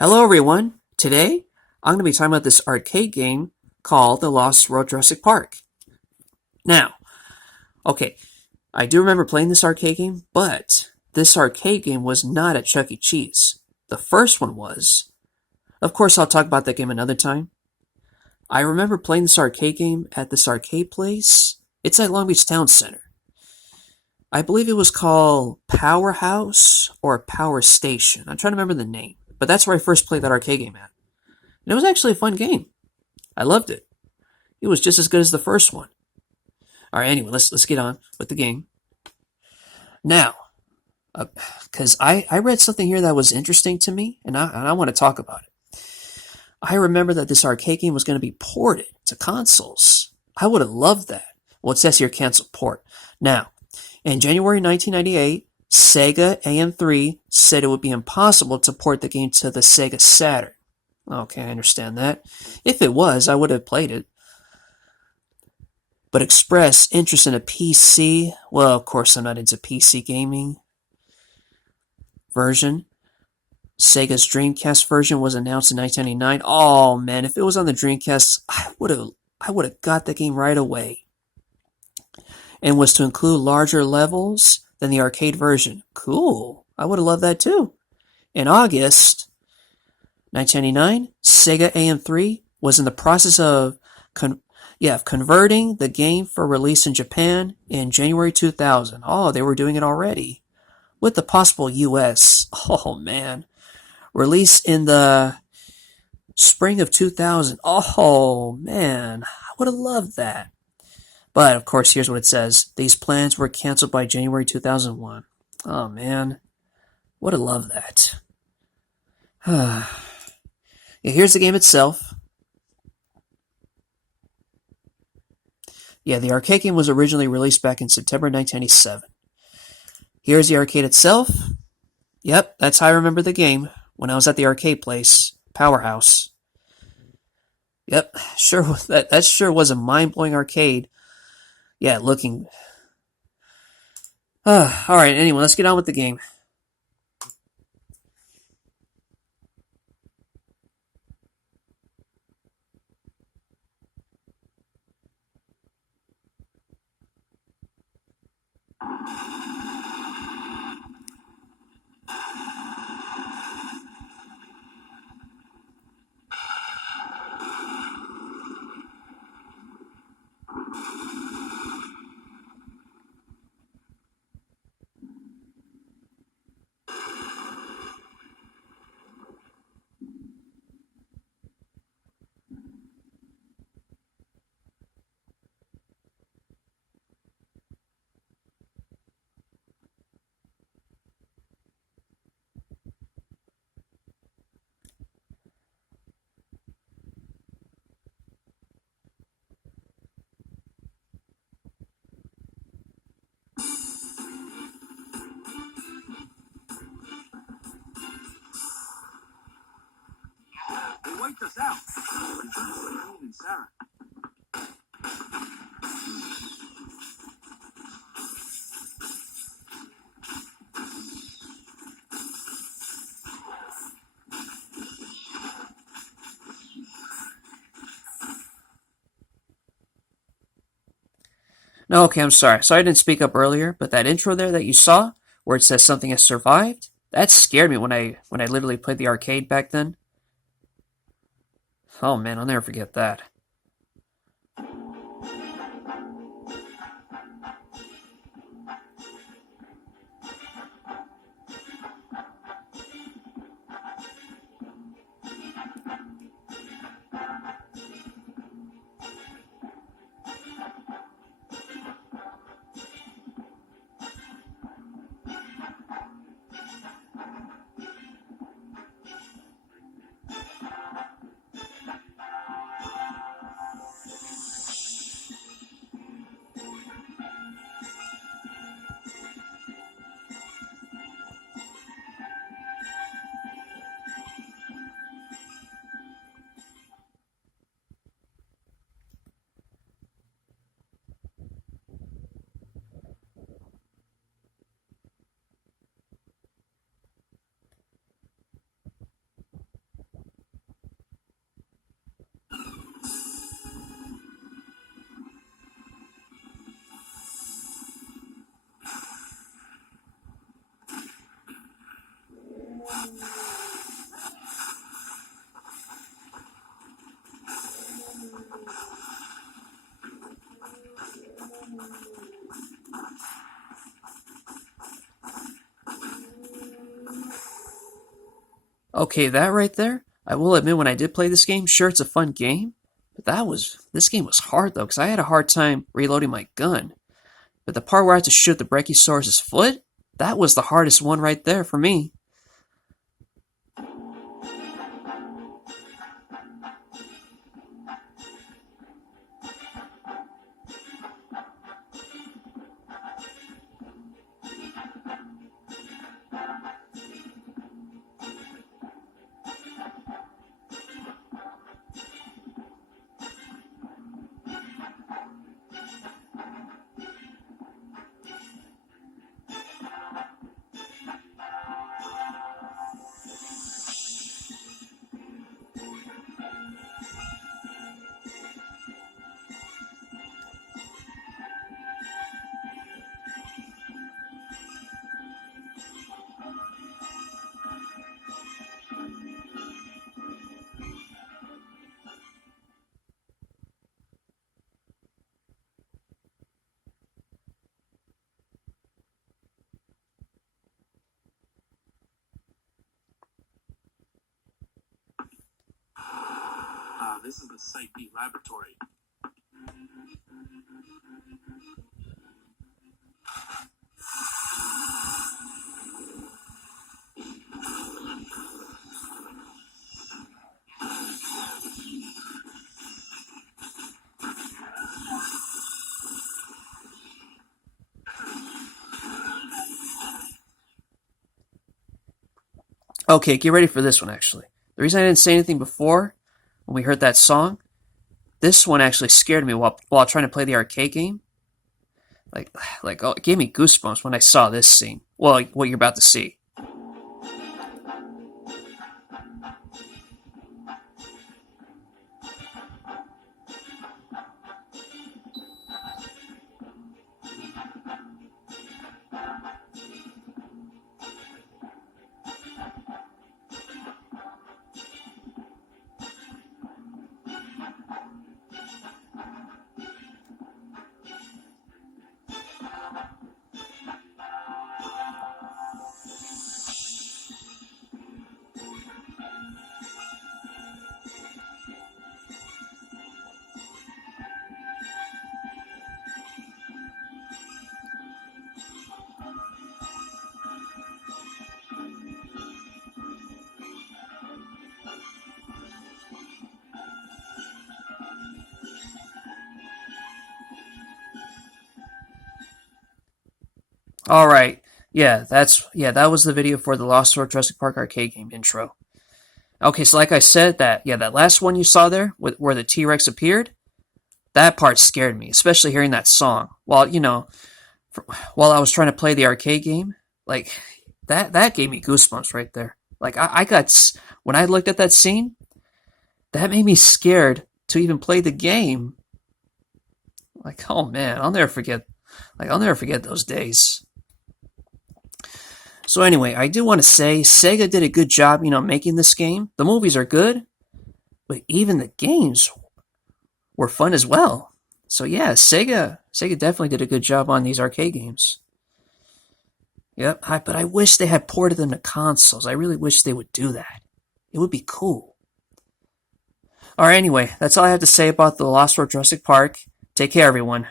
Hello, everyone. Today, I'm going to be talking about this arcade game called The Lost World Jurassic Park. Now, okay, I do remember playing this arcade game, but this arcade game was not at Chuck E. Cheese. The first one was. Of course, I'll talk about that game another time. I remember playing this arcade game at this arcade place. It's at Long Beach Town Center. I believe it was called Powerhouse or Power Station. I'm trying to remember the name, but that's where I first played that arcade game at. And it was actually a fun game. I loved it. It was just as good as the first one. All right, anyway, let's get on with the game. Now, because I read something here that was interesting to me, and I want to talk about it. I remember that this arcade game was going to be ported to consoles. I would have loved that. Well, it says here cancel port. Now, in January 1998, Sega AM3 said it would be impossible to port the game to the Sega Saturn. Okay, I understand that. If it was, I would have played it. But express interest in a PC, well, of course I'm not into PC gaming version. Sega's Dreamcast version was announced in 1999. Oh man, if it was on the Dreamcast, I would have got the game right away. And was to include larger levels than the arcade version. Cool. I would have loved that too. In August 1999, Sega AM3 was in the process of converting the game for release in Japan in January 2000. Oh, they were doing it already. With the possible US. Oh man. Release in the spring of 2000. Oh man. I would have loved that. But of course, here's what it says. These plans were canceled by January 2001. Oh man. Would have loved that. Yeah, here's the game itself. Yeah, the arcade game was originally released back in September 1997. Here's the arcade itself. Yep, that's how I remember the game when I was at the arcade place, Powerhouse. Yep, sure that sure was a mind-blowing arcade. Yeah, looking. All right, anyway, let's get on with the game. They wiped us out. And Sarah. No, okay, I'm sorry. Sorry I didn't speak up earlier, but that intro there that you saw, where it says something has survived, that scared me when I literally played the arcade back then. Oh man, I'll never forget that. Okay, that right there, I will admit when I did play this game, sure it's a fun game, but this game was hard though, because I had a hard time reloading my gun. But the part where I had to shoot the Brachiosaurus' foot, that was the hardest one right there for me. This is the Site B laboratory. Okay, get ready for this one actually. The reason I didn't say anything before, when we heard that song, this one actually scared me while trying to play the arcade game. Oh, it gave me goosebumps when I saw this scene. Well, what you're about to see. All right. That was the video for the Lost World Jurassic Park arcade game intro. Okay, so like I said, that last one you saw there, where the T-Rex appeared, that part scared me, especially hearing that song. While I was trying to play the arcade game, like that gave me goosebumps right there. Like when I looked at that scene, that made me scared to even play the game. Like, oh man, I'll never forget those days. So anyway, I do want to say Sega did a good job, making this game. The movies are good, but even the games were fun as well. So yeah, Sega definitely did a good job on these arcade games. Yep, but I wish they had ported them to consoles. I really wish they would do that. It would be cool. Alright, anyway, that's all I have to say about the Lost World Jurassic Park. Take care, everyone.